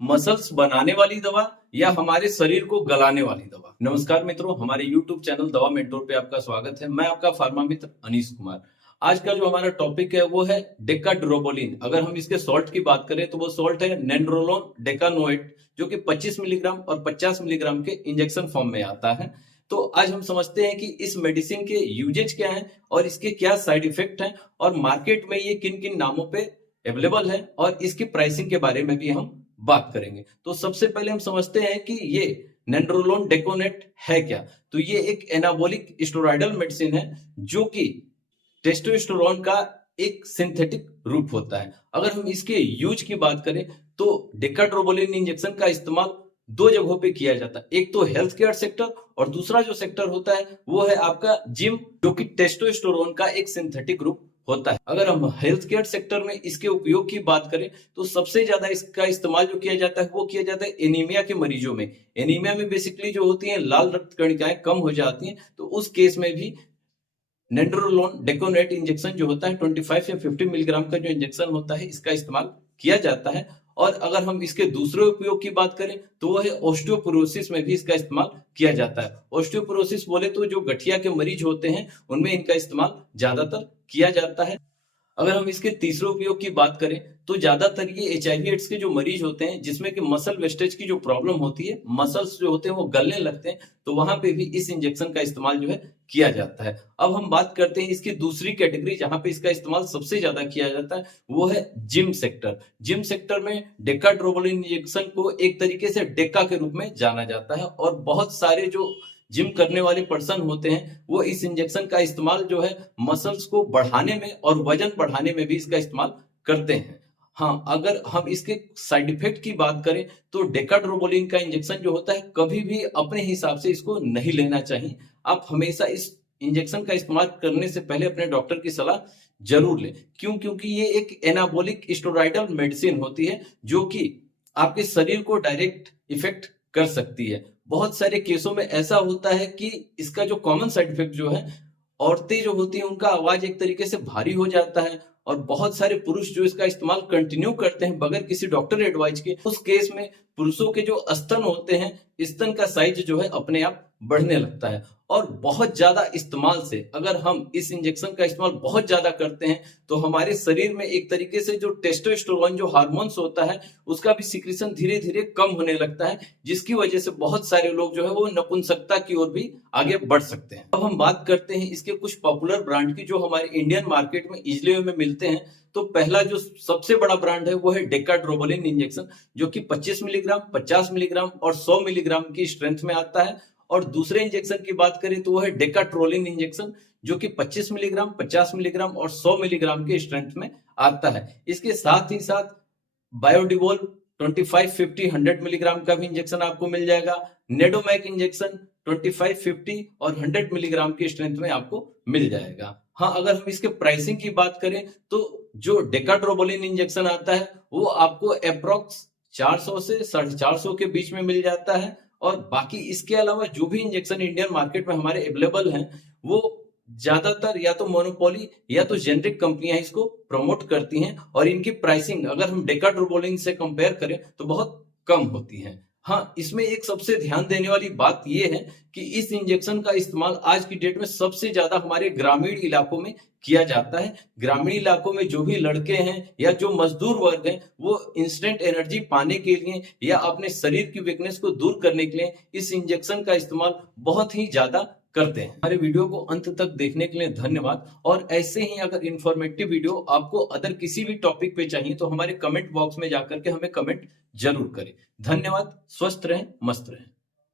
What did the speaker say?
Muscles बनाने वाली दवा या हमारे शरीर को गलाने वाली दवा। नमस्कार मित्रों, हमारे YouTube चैनल दवा मेंटोर पे आपका स्वागत है। मैं आपका फार्मा मित्र अनीश कुमार। आज का जो हमारा टॉपिक है वो है डेकाड्रोबोलिन। अगर हम इसके सॉल्ट की बात करें तो वो सॉल्ट है नेंड्रोलोन डेकानोएट, जो कि 25 मिलीग्राम और 50 मिलीग्राम के इंजेक्शन फॉर्म में आता है। तो आज हम समझते हैं कि इस मेडिसिन के यूजेज क्या हैं और इसके क्या साइड इफेक्ट हैं और मार्केट में ये किन किन नामों पे अवेलेबल है और इसकी प्राइसिंग के बारे में भी हम बात करेंगे। तो सबसे पहले हम समझते हैं कि ये नेंड्रोलोन डेकोनेट है क्या। तो ये एक एनाबॉलिक स्टेरॉयडल मेडिसिन है जो कि टेस्टोस्टेरोन का एक सिंथेटिक रूप होता है। अगर हम इसके यूज की बात करें तो डेकाड्रोबोलिन इंजेक्शन का इस्तेमाल दो जगहों पे किया जाता है। एक तो हेल्थ केयर सेक्टर और दूसरा जो सेक्टर होता है वो है आपका जिम, जो कि टेस्टोस्टेरोन का एक सिंथेटिक रूप होता है। अगर हम हेल्थ केयर सेक्टर में इसके उपयोग की बात करें तो सबसे ज्यादा इसका इस्तेमाल जो किया जाता है वो किया जाता है एनीमिया के मरीजों में। एनीमिया में बेसिकली जो होती है लाल रक्त कणिकाएं कम हो जाती हैं, तो उस केस में भी नेंड्रोलोन डेकोनेट इंजेक्शन जो होता है 25 या 50 मिलीग्राम का जो इंजेक्शन होता है इसका इस्तेमाल किया जाता है। और अगर हम इसके दूसरे उपयोग की बात करें तो वो है ऑस्टियोपोरोसिस में भी इसका इस्तेमाल किया जाता है। ऑस्टियोपोरोसिस बोले तो जो गठिया के मरीज होते हैं उनमें इनका इस्तेमाल ज्यादातर किया जाता है। अगर हम इसके तीसरे उपयोग की बात करें तो ज्यादातर ये HIV एड्स के जो मरीज होते हैं जिसमें कि मसल वेस्टेज की जो प्रॉब्लम होती है, मसल्स जो होते हैं वो गलने लगते हैं, तो वहां पे भी इस इंजेक्शन का इस्तेमाल जो है किया जाता है। अब हम बात करते हैं इसकी दूसरी कैटेगरी जहां पे इसका इस्तेमाल सबसे ज्यादा किया जाता है, वो है जिम सेक्टर। जिम सेक्टर में डेकाड्रोबोलिन इंजेक्शन को एक तरीके से डेका के रूप में जाना जाता है और बहुत सारे जो जिम करने वाले पर्सन होते हैं वो इस इंजेक्शन का इस्तेमाल जो है मसल्स को बढ़ाने में और वजन बढ़ाने में भी इसका इस्तेमाल करते हैं। हाँ, अगर हम इसके साइड इफेक्ट की बात करें तो डेकाड्रोबोलिन का इंजेक्शन जो होता है कभी भी अपने हिसाब से इसको नहीं लेना चाहिए। आप हमेशा इस इंजेक्शन का इस्तेमाल करने से पहले अपने डॉक्टर की सलाह जरूर लें। क्यों? क्योंकि ये एक एनाबॉलिक स्टेरॉयडल मेडिसिन होती है जो कि आपके शरीर को डायरेक्ट इफेक्ट कर सकती है। बहुत सारे केसों में ऐसा होता है कि इसका जो कॉमन साइड इफेक्ट जो है, औरतें जो होती हैं उनका आवाज एक तरीके से भारी हो जाता है और बहुत सारे पुरुष जो इसका इस्तेमाल कंटिन्यू करते हैं बगैर किसी डॉक्टर एडवाइस के, उस केस में पुरुषों के जो स्तन होते हैं, स्तन का साइज जो है अपने आप बढ़ने लगता है। और बहुत ज्यादा इस्तेमाल से, अगर हम इस इंजेक्शन का इस्तेमाल बहुत ज्यादा करते हैं तो हमारे शरीर में एक तरीके से जो टेस्टोस्टेरोन जो हार्मोन्स होता है उसका भी सिक्रीशन धीरे धीरे कम होने लगता है, जिसकी वजह से बहुत सारे लोग जो है वो नपुंसकता की ओर भी आगे बढ़ सकते हैं। अब हम बात करते हैं इसके कुछ पॉपुलर ब्रांड की जो हमारे इंडियन मार्केट में इजिली में मिलते हैं। तो पहला जो सबसे बड़ा ब्रांड है वो है डेकाड्रोबोलिन इंजेक्शन, जो कि 25 मिलीग्राम, 50 मिलीग्राम और 100 मिलीग्राम की स्ट्रेंथ में आता है। और दूसरे इंजेक्शन की बात करें तो वो है डेकाट्रोलिन इंजेक्शन, जो कि 25 मिलीग्राम, 50 मिलीग्राम और 100 मिलीग्राम के स्ट्रेंथ में आता है। इसके साथ ही साथ बायोडिवोल 25, 50, 100 मिलीग्राम का भी इंजेक्शन आपको मिल जाएगा। नेडोमैक इंजेक्शन 25, 50 और 100 मिलीग्राम की स्ट्रेंथ में आपको मिल जाएगा। हाँ, अगर हम इसके प्राइसिंग की बात करें तो जो डेकाड्रोबोलिन इंजेक्शन आता है वो आपको अप्रोक्स 400 से 450 के बीच में मिल जाता है। और बाकी इसके अलावा जो भी इंजेक्शन इंडियन मार्केट में हमारे अवेलेबल हैं वो ज्यादातर या तो मोनोपोली या तो जेनरिक कंपनियां इसको प्रमोट करती हैं और इनकी प्राइसिंग अगर हम डेकाड्रोबोलिन से कंपेयर करें तो बहुत कम होती है। हाँ, इसमें एक सबसे ध्यान देने वाली बात यह है कि इस इंजेक्शन का इस्तेमाल आज की डेट में सबसे ज्यादा हमारे ग्रामीण इलाकों में किया जाता है। ग्रामीण इलाकों में जो भी लड़के हैं या जो मजदूर वर्ग हैं वो इंस्टेंट एनर्जी पाने के लिए या अपने शरीर की वीकनेस को दूर करने के लिए इस इंजेक्शन का इस्तेमाल बहुत ही ज्यादा करते हैं। हमारे वीडियो को अंत तक देखने के लिए धन्यवाद। और ऐसे ही अगर इंफॉर्मेटिव वीडियो आपको अदर किसी भी टॉपिक पे चाहिए तो हमारे कमेंट बॉक्स में जाकर के हमें कमेंट जरूर करें। धन्यवाद। स्वस्थ रहें, मस्त रहें।